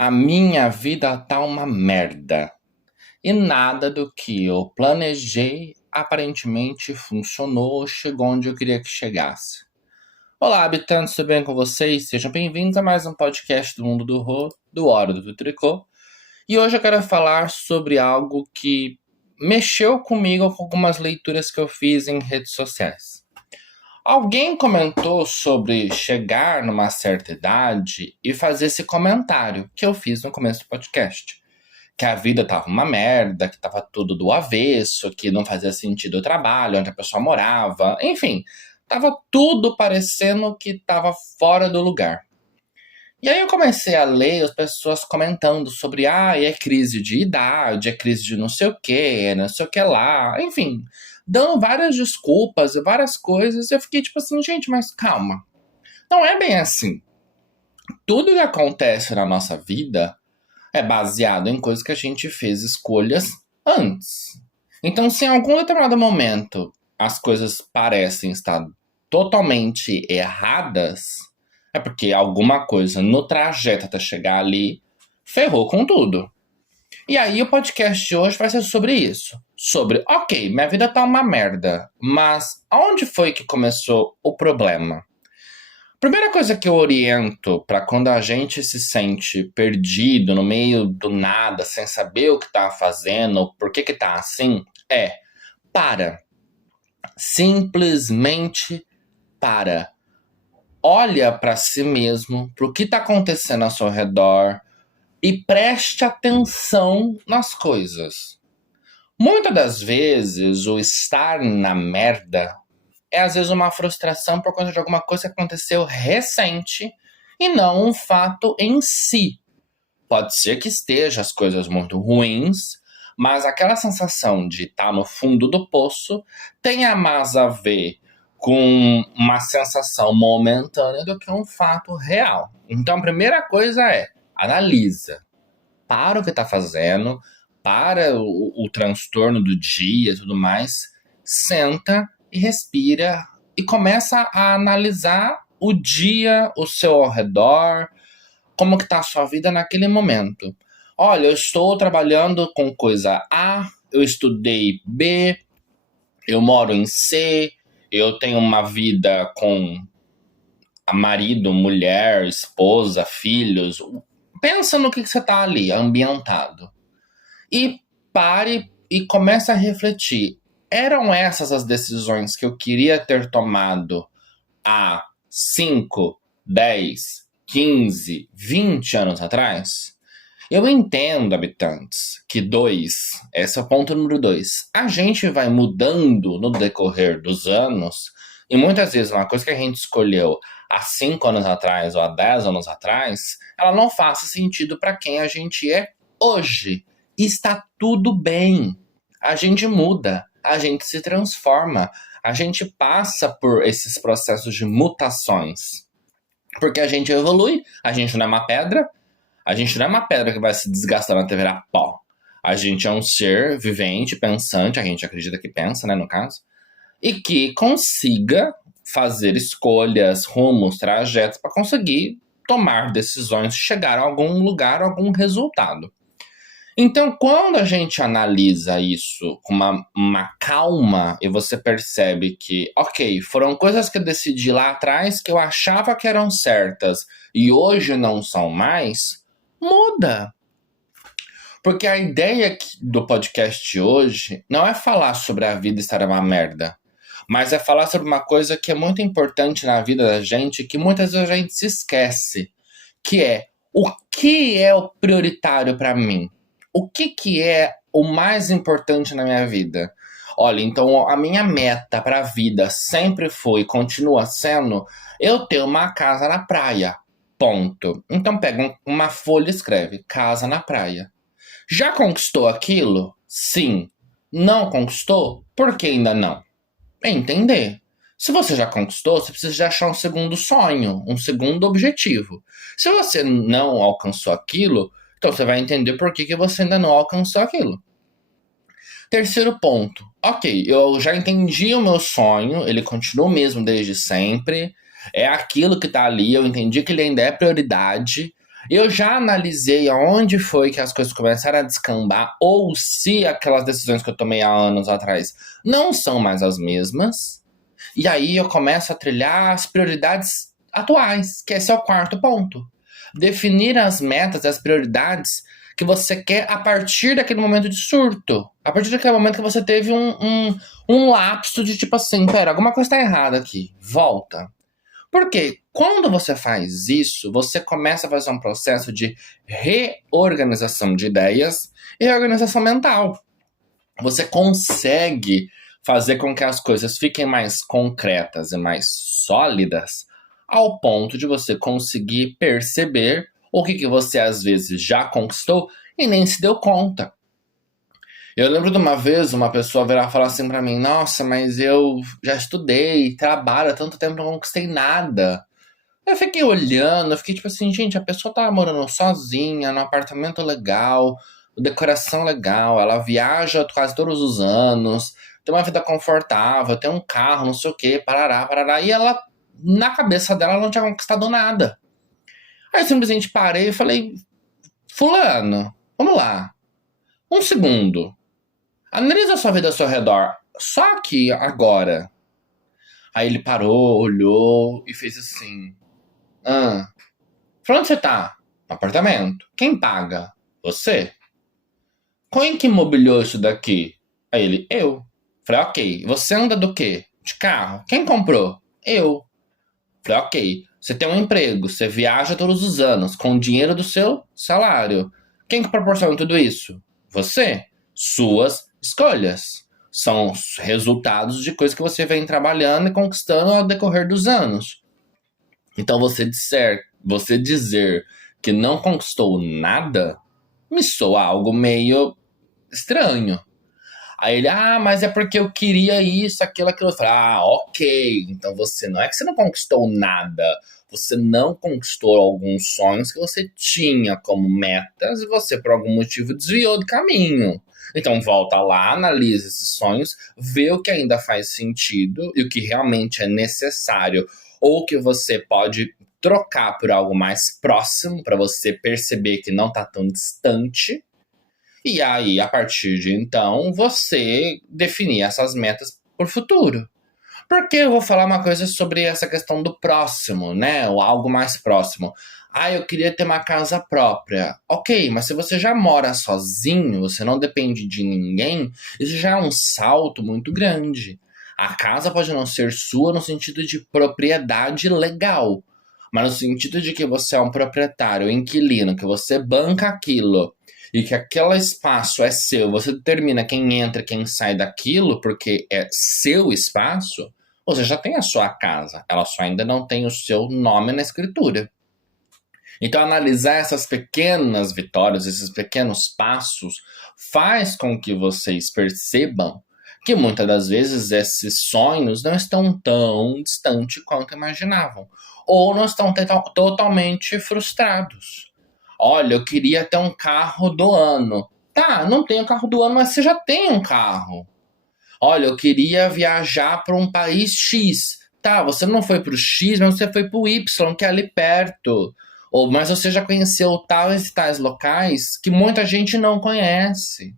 A minha vida tá uma merda. E nada do que eu planejei aparentemente funcionou ou chegou onde eu queria que chegasse. Olá, habitantes, tudo bem com vocês? Sejam bem-vindos a mais um podcast do Mundo do Rô, do Hora do Tricô. E hoje eu quero falar sobre algo que mexeu comigo com algumas leituras que eu fiz em redes sociais. Alguém comentou sobre chegar numa certa idade e fazer esse comentário que eu fiz no começo do podcast. Que a vida tava uma merda, que tava tudo do avesso, que não fazia sentido o trabalho, onde a pessoa morava, enfim, tava tudo parecendo que tava fora do lugar. E aí eu comecei a ler as pessoas comentando sobre, é crise de idade, é crise de não sei o que, não sei o que lá, enfim, dando várias desculpas e várias coisas, e eu fiquei tipo assim, gente, mas calma, não é bem assim. Tudo que acontece na nossa vida é baseado em coisas que a gente fez escolhas antes. Então, se em algum determinado momento as coisas parecem estar totalmente erradas, é porque alguma coisa no trajeto até chegar ali ferrou com tudo. E aí o podcast de hoje vai ser sobre isso. Sobre, ok, minha vida tá uma merda, mas onde foi que começou o problema? Primeira coisa que eu oriento para quando a gente se sente perdido no meio do nada, sem saber o que tá fazendo, por que tá assim, para. Simplesmente para. Olha para si mesmo, para o que tá acontecendo ao seu redor e preste atenção nas coisas. Muitas das vezes, o estar na merda é às vezes uma frustração por conta de alguma coisa que aconteceu recente e não um fato em si. Pode ser que esteja as coisas muito ruins, mas aquela sensação de estar no fundo do poço tenha mais a ver com uma sensação momentânea do que um fato real. Então a primeira coisa é, analisa. Para o que está fazendo, para o transtorno do dia e tudo mais, senta e respira e começa a analisar o dia, o seu ao redor, como que tá a sua vida naquele momento. Olha, eu estou trabalhando com coisa A, eu estudei B, eu moro em C, eu tenho uma vida com marido, mulher, esposa, filhos. Pensa no que você tá ali, ambientado. E pare e comece a refletir. Eram essas as decisões que eu queria ter tomado há 5, 10, 15, 20 anos atrás? Eu entendo, habitantes, que esse é o ponto número 2. A gente vai mudando no decorrer dos anos, e muitas vezes uma coisa que a gente escolheu há 5 anos atrás ou há 10 anos atrás, ela não faz sentido para quem a gente é hoje. E está tudo bem. A gente muda, a gente se transforma, a gente passa por esses processos de mutações. Porque a gente evolui, a gente não é uma pedra, que vai se desgastando até virar pó. A gente é um ser vivente, pensante, a gente acredita que pensa, né, no caso, e que consiga fazer escolhas, rumos, trajetos para conseguir tomar decisões, chegar a algum lugar, a algum resultado. Então, quando a gente analisa isso com uma calma e você percebe que, ok, foram coisas que eu decidi lá atrás que eu achava que eram certas e hoje não são mais, muda. Porque a ideia do podcast de hoje não é falar sobre a vida estar uma merda, mas é falar sobre uma coisa que é muito importante na vida da gente, que muitas vezes a gente se esquece, que é o que é o prioritário para mim? O que é o mais importante na minha vida? Olha, então a minha meta para a vida sempre foi e continua sendo eu ter uma casa na praia. Ponto. Então pega uma folha e escreve casa na praia. Já conquistou aquilo? Sim. Não conquistou? Por que ainda não? É entender. Se você já conquistou, você precisa de achar um segundo sonho, um segundo objetivo. Se você não alcançou aquilo, então você vai entender por que você ainda não alcançou aquilo. Terceiro ponto. Ok, eu já entendi o meu sonho, ele continua o mesmo desde sempre. É aquilo que tá ali, eu entendi que ele ainda é prioridade. Eu já analisei aonde foi que as coisas começaram a descambar, ou se aquelas decisões que eu tomei há anos atrás não são mais as mesmas. E aí eu começo a trilhar as prioridades atuais, que esse é o quarto ponto. Definir as metas e as prioridades que você quer a partir daquele momento de surto. A partir daquele momento que você teve um lapso de tipo assim, pera, alguma coisa tá errada aqui, volta. Porque quando você faz isso, você começa a fazer um processo de reorganização de ideias e reorganização mental. Você consegue fazer com que as coisas fiquem mais concretas e mais sólidas, ao ponto de você conseguir perceber o que você às vezes já conquistou e nem se deu conta. Eu lembro de uma vez uma pessoa virar e falar assim pra mim: nossa, mas eu já estudei, trabalho há tanto tempo, não conquistei nada. Eu fiquei olhando, eu fiquei tipo assim, gente, a pessoa tá morando sozinha, num apartamento legal, decoração legal, ela viaja quase todos os anos, tem uma vida confortável, tem um carro, não sei o que, parará, parará, e ela, na cabeça dela, ela não tinha conquistado nada. Aí eu simplesmente parei e falei: fulano, vamos lá, um segundo, analisa a sua vida ao seu redor, só aqui, agora. Aí ele parou, olhou e fez assim: ah, pra onde você tá? No apartamento. Quem paga? Você. Quem que mobiliou isso daqui? Aí ele: eu. Falei: ok. Você anda do quê? De carro. Quem comprou? Eu. Falei: ok. Você tem um emprego, você viaja todos os anos com o dinheiro do seu salário. Quem que proporciona tudo isso? Você. Suas escolhas. São resultados de coisas que você vem trabalhando e conquistando ao decorrer dos anos. Então você dizer que não conquistou nada me soa algo meio estranho. Aí ele: mas é porque eu queria isso, aquilo, aquilo. Eu falei: ok. Então você não é que você não conquistou nada. Você não conquistou alguns sonhos que você tinha como metas e você, por algum motivo, desviou do caminho. Então volta lá, analisa esses sonhos, vê o que ainda faz sentido e o que realmente é necessário ou que você pode trocar por algo mais próximo para você perceber que não está tão distante. E aí, a partir de então, você definir essas metas por futuro. Porque eu vou falar uma coisa sobre essa questão do próximo, né? Ou algo mais próximo. Eu queria ter uma casa própria. Ok, mas se você já mora sozinho, você não depende de ninguém, isso já é um salto muito grande. A casa pode não ser sua no sentido de propriedade legal, mas no sentido de que você é um proprietário, inquilino, que você banca aquilo e que aquele espaço é seu, você determina quem entra, quem sai daquilo, porque é seu espaço, você já tem a sua casa, ela só ainda não tem o seu nome na escritura. Então, analisar essas pequenas vitórias, esses pequenos passos, faz com que vocês percebam que muitas das vezes esses sonhos não estão tão distantes quanto imaginavam, ou não estão totalmente frustrados. Olha, eu queria ter um carro do ano. Tá, não tenho carro do ano, mas você já tem um carro. Olha, eu queria viajar para um país X. Tá, você não foi para o X, mas você foi para o Y, que é ali perto. Ou, mas você já conheceu tais e tais locais que muita gente não conhece.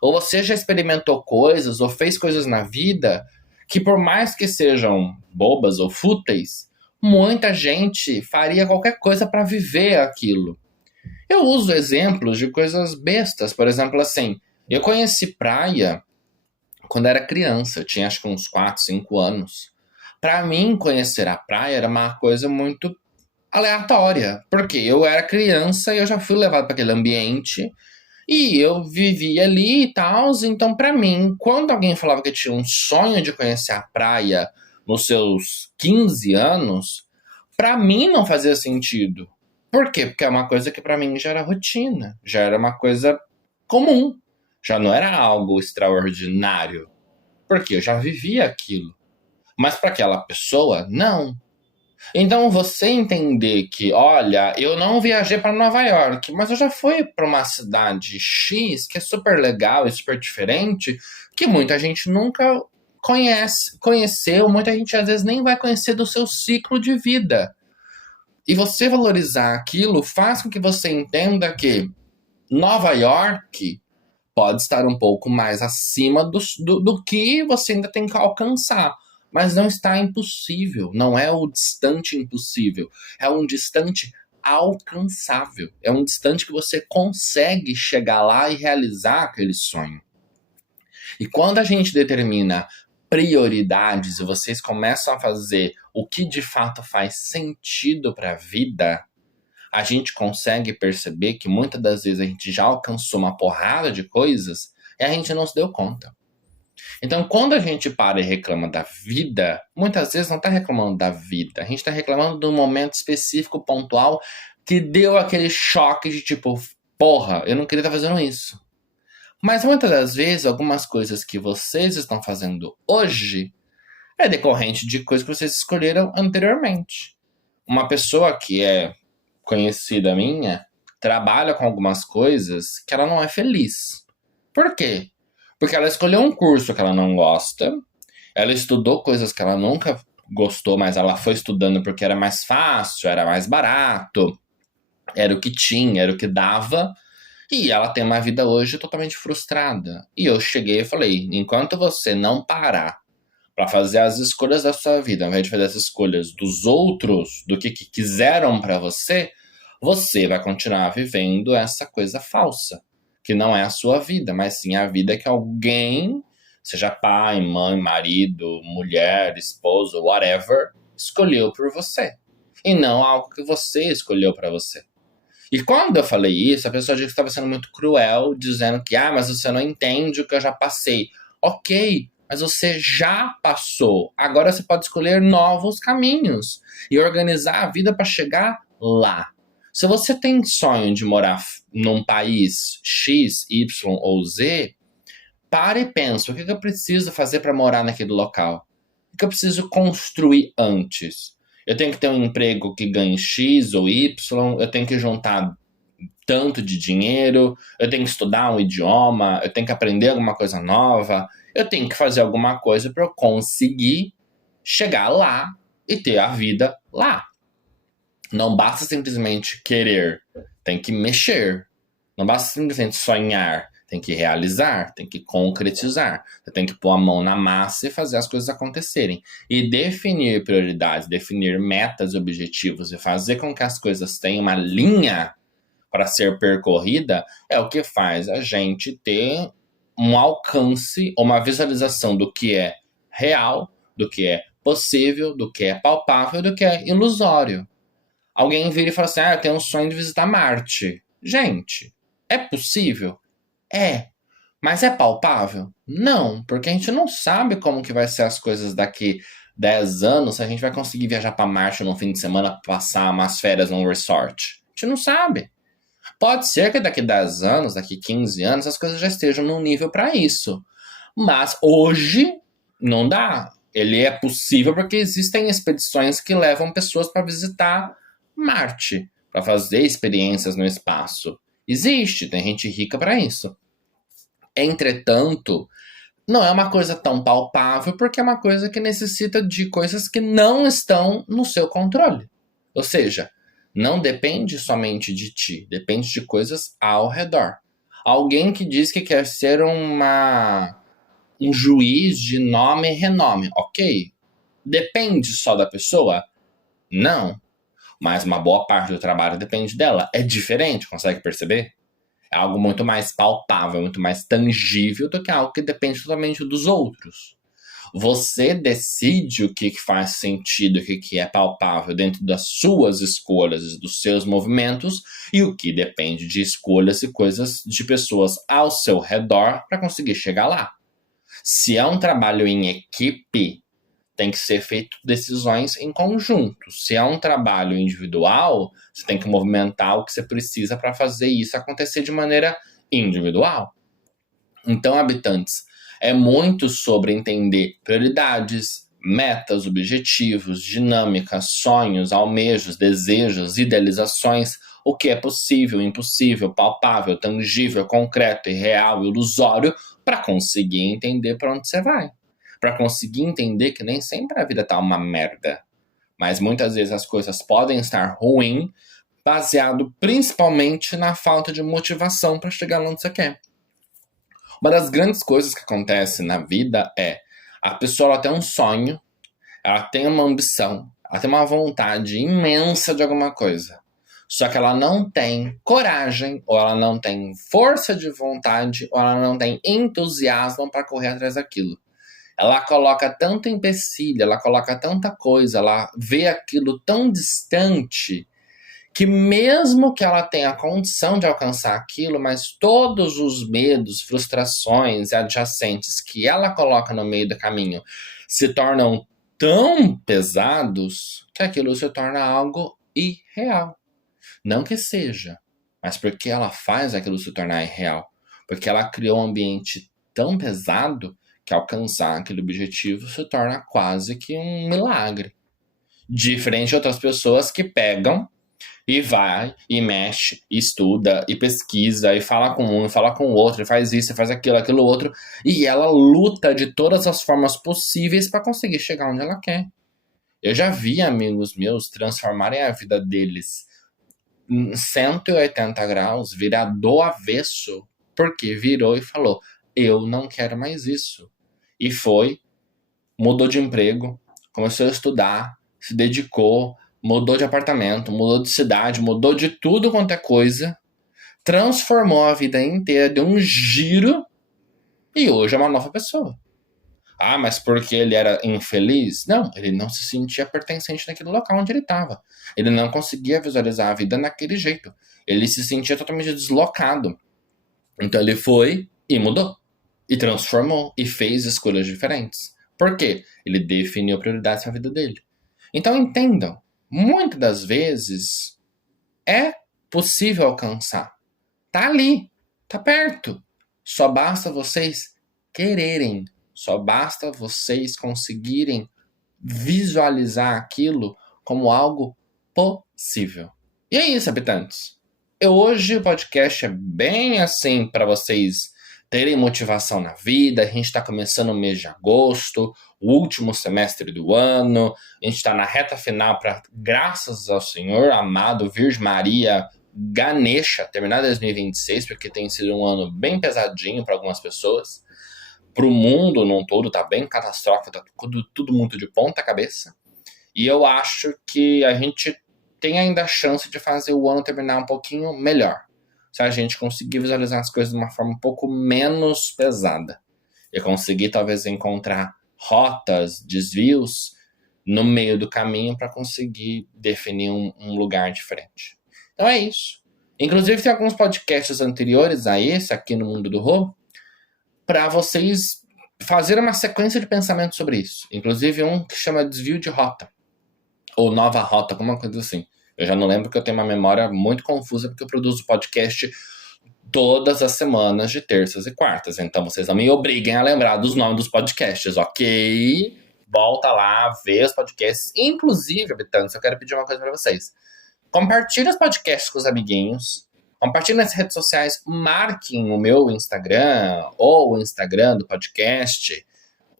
Ou você já experimentou coisas ou fez coisas na vida que, por mais que sejam bobas ou fúteis, muita gente faria qualquer coisa para viver aquilo. Eu uso exemplos de coisas bestas, por exemplo, assim, eu conheci praia quando era criança, eu tinha acho que uns 4, 5 anos. Para mim, conhecer a praia era uma coisa muito aleatória, porque eu era criança e eu já fui levado para aquele ambiente e eu vivia ali e tal, então para mim, quando alguém falava que tinha um sonho de conhecer a praia nos seus 15 anos, para mim não fazia sentido. Por quê? Porque é uma coisa que para mim já era rotina, já era uma coisa comum, já não era algo extraordinário, porque eu já vivia aquilo. Mas para aquela pessoa, não. Então você entender que, olha, eu não viajei para Nova York, mas eu já fui para uma cidade X que é super legal e super diferente, que muita gente nunca conheceu, muita gente às vezes nem vai conhecer do seu ciclo de vida. E você valorizar aquilo faz com que você entenda que Nova York pode estar um pouco mais acima do que você ainda tem que alcançar. Mas não está impossível. Não é o distante impossível. É um distante alcançável. É um distante que você consegue chegar lá e realizar aquele sonho. E quando a gente determina prioridades e vocês começam a fazer o que de fato faz sentido para a vida, a gente consegue perceber que muitas das vezes a gente já alcançou uma porrada de coisas e a gente não se deu conta. Então, quando a gente para e reclama da vida, muitas vezes não está reclamando da vida, a gente está reclamando de um momento específico, pontual, que deu aquele choque de tipo, porra, eu não queria estar fazendo isso. Mas muitas das vezes, algumas coisas que vocês estão fazendo hoje é decorrente de coisas que vocês escolheram anteriormente. Uma pessoa que é conhecida minha trabalha com algumas coisas que ela não é feliz. Por quê? Porque ela escolheu um curso que ela não gosta, ela estudou coisas que ela nunca gostou, mas ela foi estudando porque era mais fácil, era mais barato, era o que tinha, era o que dava, e ela tem uma vida hoje totalmente frustrada. E eu cheguei e falei, enquanto você não parar para fazer as escolhas da sua vida, ao invés de fazer as escolhas dos outros, do que quiseram para você, você vai continuar vivendo essa coisa falsa, que não é a sua vida, mas sim a vida que alguém, seja pai, mãe, marido, mulher, esposo, whatever, escolheu por você. E não algo que você escolheu para você. E quando eu falei isso, a pessoa disse que estava sendo muito cruel, dizendo que, mas você não entende o que eu já passei. Ok, mas você já passou. Agora você pode escolher novos caminhos e organizar a vida para chegar lá. Se você tem sonho de morar num país X, Y ou Z, pare e pensa, o que eu preciso fazer para morar naquele local? O que eu preciso construir antes? Eu tenho que ter um emprego que ganhe X ou Y, eu tenho que juntar tanto de dinheiro, eu tenho que estudar um idioma, eu tenho que aprender alguma coisa nova, eu tenho que fazer alguma coisa para eu conseguir chegar lá e ter a vida lá. Não basta simplesmente querer, tem que mexer. Não basta simplesmente sonhar, tem que realizar, tem que concretizar. Você tem que pôr a mão na massa e fazer as coisas acontecerem. E definir prioridades, definir metas, objetivos e fazer com que as coisas tenham uma linha para ser percorrida é o que faz a gente ter um alcance, uma visualização do que é real, do que é possível, do que é palpável, do que é ilusório. Alguém vira e fala assim, eu tenho um sonho de visitar Marte. Gente, é possível? É. Mas é palpável? Não, porque a gente não sabe como que vai ser as coisas daqui 10 anos, se a gente vai conseguir viajar para Marte no fim de semana, passar umas férias num resort. A gente não sabe. Pode ser que daqui 10 anos, daqui 15 anos, as coisas já estejam num nível para isso. Mas hoje não dá. Ele é possível porque existem expedições que levam pessoas para visitar Marte, para fazer experiências no espaço. Existe, tem gente rica para isso. Entretanto, não é uma coisa tão palpável porque é uma coisa que necessita de coisas que não estão no seu controle. Ou seja, não depende somente de ti, depende de coisas ao redor. Alguém que diz que quer ser um juiz de nome e renome, ok? Depende só da pessoa? Não. Mas uma boa parte do trabalho depende dela. É diferente, consegue perceber? É algo muito mais palpável, muito mais tangível do que algo que depende totalmente dos outros. Você decide o que faz sentido, o que é palpável dentro das suas escolhas e dos seus movimentos e o que depende de escolhas e coisas de pessoas ao seu redor para conseguir chegar lá. Se é um trabalho em equipe, tem que ser feito decisões em conjunto. Se é um trabalho individual, você tem que movimentar o que você precisa para fazer isso acontecer de maneira individual. Então, habitantes, é muito sobre entender prioridades, metas, objetivos, dinâmicas, sonhos, almejos, desejos, idealizações, o que é possível, impossível, palpável, tangível, concreto, irreal, ilusório, para conseguir entender para onde você vai. Para conseguir entender que nem sempre a vida tá uma merda. Mas muitas vezes as coisas podem estar ruins, baseado principalmente na falta de motivação para chegar onde você quer. Uma das grandes coisas que acontece na vida é a pessoa ela tem um sonho, ela tem uma ambição, ela tem uma vontade imensa de alguma coisa. Só que ela não tem coragem, ou ela não tem força de vontade, ou ela não tem entusiasmo para correr atrás daquilo. Ela coloca tanto empecilho, ela coloca tanta coisa, ela vê aquilo tão distante, que mesmo que ela tenha a condição de alcançar aquilo, mas todos os medos, frustrações e adjacentes que ela coloca no meio do caminho se tornam tão pesados que aquilo se torna algo irreal. Não que seja, mas porque ela faz aquilo se tornar irreal. Porque ela criou um ambiente tão pesado que alcançar aquele objetivo se torna quase que um milagre. Diferente de outras pessoas que pegam e vai, e mexe, e estuda, e pesquisa, e fala com um, e fala com o outro, e faz isso, e faz aquilo, aquilo outro. E ela luta de todas as formas possíveis para conseguir chegar onde ela quer. Eu já vi amigos meus transformarem a vida deles em 180 graus, virar do avesso, porque virou e falou, eu não quero mais isso. E foi, mudou de emprego, começou a estudar, se dedicou, mudou de apartamento, mudou de cidade, mudou de tudo quanto é coisa, transformou a vida inteira, deu um giro e hoje é uma nova pessoa. Ah, mas porque ele era infeliz? Não, ele não se sentia pertencente naquele local onde ele estava. Ele não conseguia visualizar a vida naquele jeito. Ele se sentia totalmente deslocado. Então ele foi e mudou. E transformou. E fez escolhas diferentes. Por quê? Ele definiu prioridades na vida dele. Então entendam. Muitas das vezes é possível alcançar. Tá ali. Tá perto. Só basta vocês quererem. Só basta vocês conseguirem visualizar aquilo como algo possível. E é isso, habitantes. Hoje o podcast é bem assim para vocês terem motivação na vida. A gente está começando o mês de agosto, o último semestre do ano. A gente está na reta final para, graças ao Senhor amado Virgem Maria Ganesha, terminar 2026, porque tem sido um ano bem pesadinho para algumas pessoas. Para o mundo num todo tá bem catastrófico, tá tudo muito de ponta cabeça. E eu acho que a gente tem ainda a chance de fazer o ano terminar um pouquinho melhor. Se a gente conseguir visualizar as coisas de uma forma um pouco menos pesada. E conseguir talvez encontrar rotas, desvios no meio do caminho para conseguir definir um lugar diferente. Então é isso. Inclusive tem alguns podcasts anteriores a esse aqui no Mundo do Rô, para vocês fazerem uma sequência de pensamento sobre isso. Inclusive um que chama Desvio de Rota. Ou Nova Rota, alguma coisa assim. Eu já não lembro porque eu tenho uma memória muito confusa, porque eu produzo podcast todas as semanas, de terças e quartas. Então vocês não me obriguem a lembrar dos nomes dos podcasts, ok? Volta lá, vê os podcasts. Inclusive, habitantes, eu quero pedir uma coisa para vocês. Compartilhe os podcasts com os amiguinhos. Compartilhe nas redes sociais, marquem o meu Instagram ou o Instagram do podcast.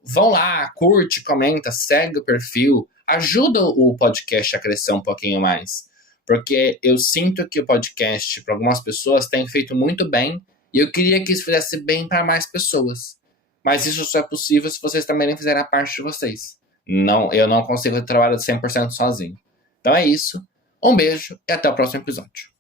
Vão lá, curte, comenta, segue o perfil. Ajuda o podcast a crescer um pouquinho mais. Porque eu sinto que o podcast, para algumas pessoas, tem feito muito bem. E eu queria que isso fizesse bem para mais pessoas. Mas isso só é possível se vocês também fizerem a parte de vocês. Não, eu não consigo trabalhar 100% sozinho. Então é isso. Um beijo e até o próximo episódio.